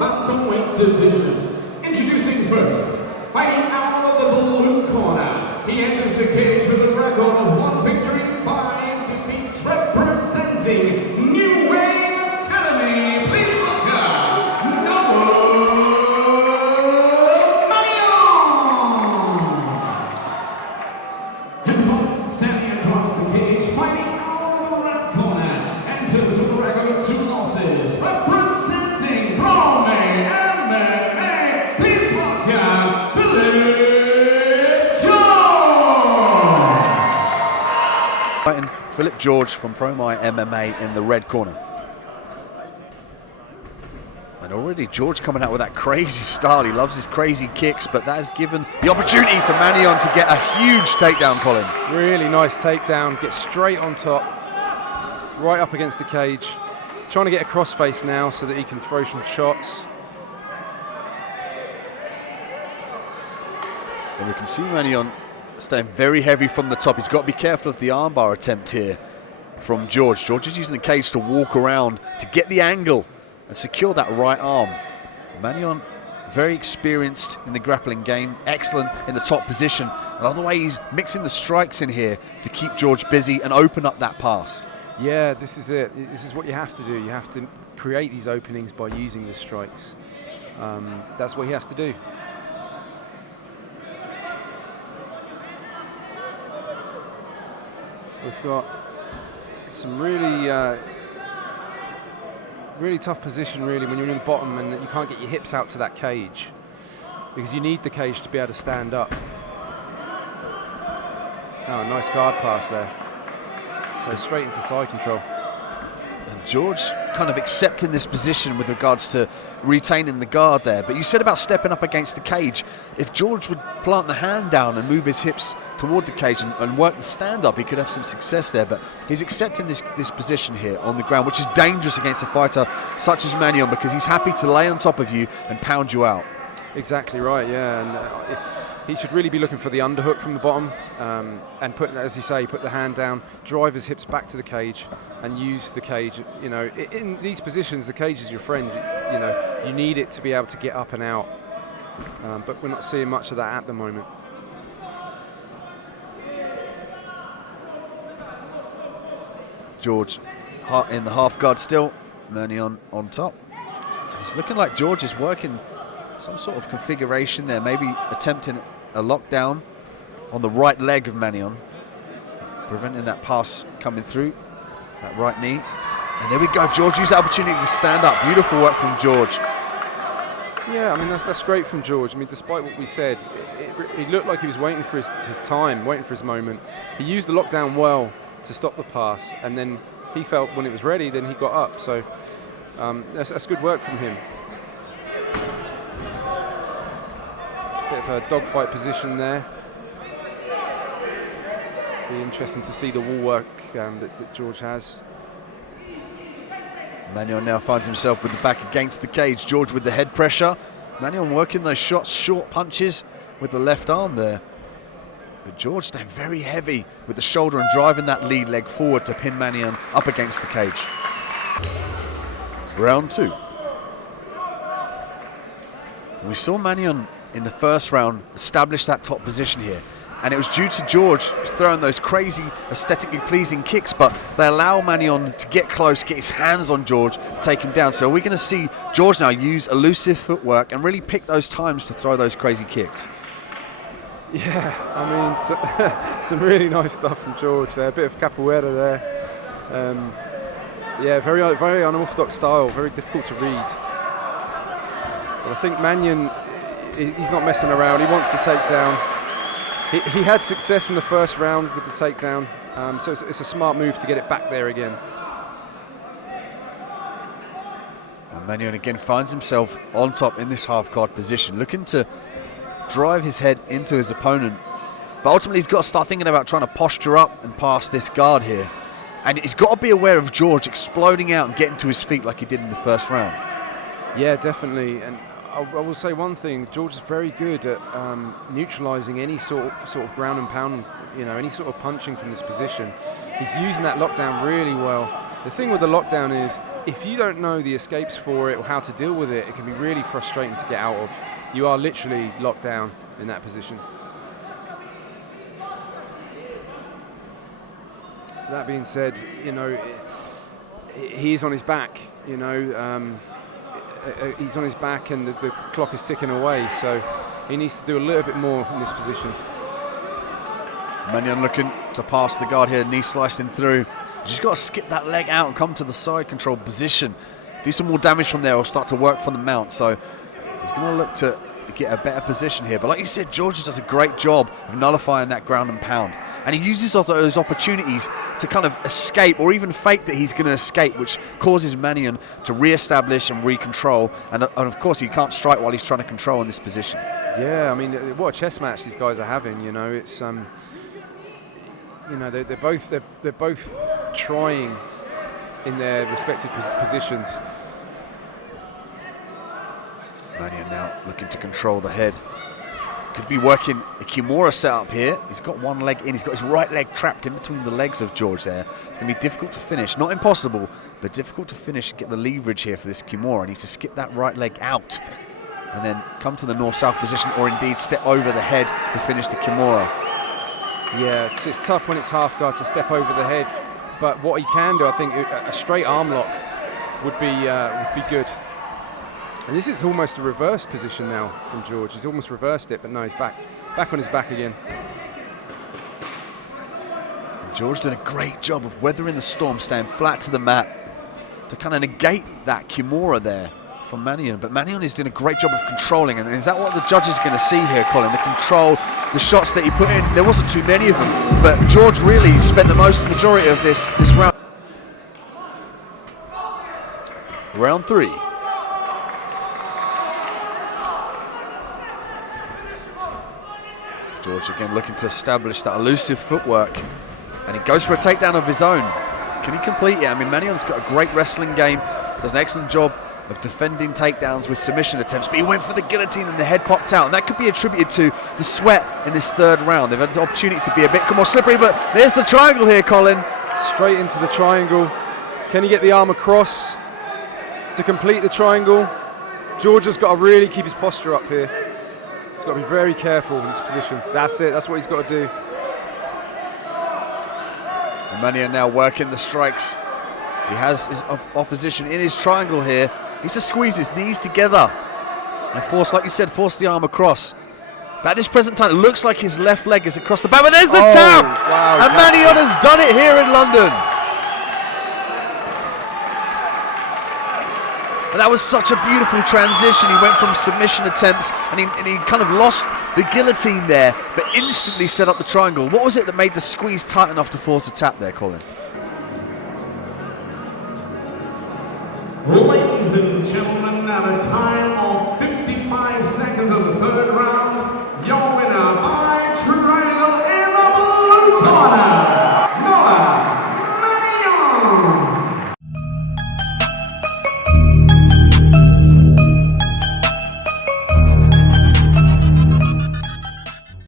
Bantamweight division. Introducing first, fighting out of the blue corner. He enters the cage with a record of 1 victory, 5 defeats, representing New Wave Academy. Please welcome Mannion. His opponent standing across the cage, fighting out of the red corner, enters with a record of 2 losses, representing Bantamweight. Please welcome Philip George from Promai MMA in the red corner. And already George coming out with that crazy style. He loves his crazy kicks, but that has given the opportunity for Mannion to get a huge takedown, Colin. Really nice takedown, get straight on top, right up against the cage. Trying to get a crossface now so that he can throw some shots. And we can see Mannion staying very heavy from the top. He's got to be careful of the armbar attempt here from George. George is using the cage to walk around to get the angle and secure that right arm. Mannion, very experienced in the grappling game, excellent in the top position. Another way he's mixing the strikes in here to keep George busy and open up that pass. Yeah, this is it. This is what you have to do. You have to create these openings by using the strikes. That's what he has to do. We've got some really tough position, really, when you're in the bottom and you can't get your hips out to that cage, because you need the cage to be able to stand up. Oh, nice guard pass there. So straight into side control. And George kind of accepting this position with regards to retaining the guard there. But you said about stepping up against the cage. If George would plant the hand down and move his hips toward the cage and work the stand-up, he could have some success there. But he's accepting this position here on the ground, which is dangerous against a fighter such as Mannion, because he's happy to lay on top of you and pound you out. Exactly right, yeah. And he should really be looking for the underhook from the bottom and put, as you say, put the hand down, drive his hips back to the cage and use the cage. You know, in these positions, the cage is your friend. You know, you need it to be able to get up and out. But we're not seeing much of that at the moment. George in the half guard still, Mannion on top. It's looking like George is working some sort of configuration there, maybe attempting a lockdown on the right leg of Mannion, preventing that pass coming through, that right knee. And there we go, George used the opportunity to stand up. Beautiful work from George. Yeah, I mean, that's great from George. I mean, despite what we said, it looked like he was waiting for his time, waiting for his moment. He used the lockdown well to stop the pass, and then he felt when it was ready, then he got up. So that's good work from him. Bit of a dogfight position there. Be interesting to see the wall work that George has. Mannion now finds himself with the back against the cage. George with the head pressure. Mannion working those shots, short punches with the left arm there. But George staying very heavy with the shoulder and driving that lead leg forward to pin Mannion up against the cage. Round 2. We saw Mannion in the first round establish that top position here, and it was due to George throwing those crazy, aesthetically pleasing kicks, but they allow Mannion to get close, get his hands on George, take him down. So we're going to see George now use elusive footwork and really pick those times to throw those crazy kicks. Yeah, I mean, some really nice stuff from George there, a bit of capoeira there. Yeah, very unorthodox style, very difficult to read. But I think Mannion, he's not messing around, he wants the takedown. He had success in the first round with the takedown, so it's a smart move to get it back there again. And Mannion again finds himself on top in this half-guard position, looking to drive his head into his opponent. But ultimately he's got to start thinking about trying to posture up and pass this guard here. And he's got to be aware of George exploding out and getting to his feet like he did in the first round. Yeah, definitely. And I will say one thing, George is very good at neutralizing any sort of ground and pound, you know, any sort of punching from this position. He's using that lockdown really well. The thing with the lockdown is if you don't know the escapes for it or how to deal with it, it can be really frustrating to get out of. You are literally locked down in that position. That being said, you know, he's on his back, you know, he's on his back and the clock is ticking away, so he needs to do a little bit more in this position. Mannion looking to pass the guard here, knee slicing through. Just got to skip that leg out and come to the side control position. Do some more damage from there or start to work from the mount. So he's going to look to get a better position here. But like you said, George does a great job of nullifying that ground and pound. And he uses those opportunities to kind of escape or even fake that he's going to escape, which causes Mannion to re-establish and re-control. And of course, he can't strike while he's trying to control in this position. Yeah, I mean, what a chess match these guys are having. You know, it's you know, they're both trying in their respective positions. Mannion now looking to control the head. Could be working a Kimura setup here. He's got one leg in. He's got his right leg trapped in between the legs of George there. It's going to be difficult to finish. Not impossible, but difficult to finish and get the leverage here for this Kimura. He needs to skip that right leg out and then come to the north-south position or indeed step over the head to finish the Kimura. Yeah, it's tough when it's half guard to step over the head, but what he can do, I think, a straight arm lock would be good. And this is almost a reverse position now from George. He's almost reversed it, but no, he's back on his back again. George done a great job of weathering the storm, staying flat to the mat to kind of negate that Kimura there from Mannion. But Mannion is doing a great job of controlling, and is that what the judge is going to see here, Colin? The control, the shots that he put in, there wasn't too many of them, but George really spent the majority of this round. Round 3. George again looking to establish that elusive footwork, and he goes for a takedown of his own. Can he complete it? I mean, Mannion's got a great wrestling game, does an excellent job of defending takedowns with submission attempts, but he went for the guillotine and the head popped out, and that could be attributed to the sweat in this third round. They've had the opportunity to be a bit more slippery, but there's the triangle here, Colin. Straight into the triangle. Can he get the arm across to complete the triangle? George has got to really keep his posture up here. He's got to be very careful in this position. That's it, that's what he's got to do. And Mannion now working the strikes. He has his opposition in his triangle here. He needs to squeeze his knees together and force, like you said, force the arm across. But at this present time, it looks like his left leg is across the back, but there's the tap! Wow, and Mannion has done it here in London. And that was such a beautiful transition. He went from submission attempts and he kind of lost the guillotine there, but instantly set up the triangle. What was it that made the squeeze tight enough to force a tap there, Colin? Ladies and gentlemen, at a time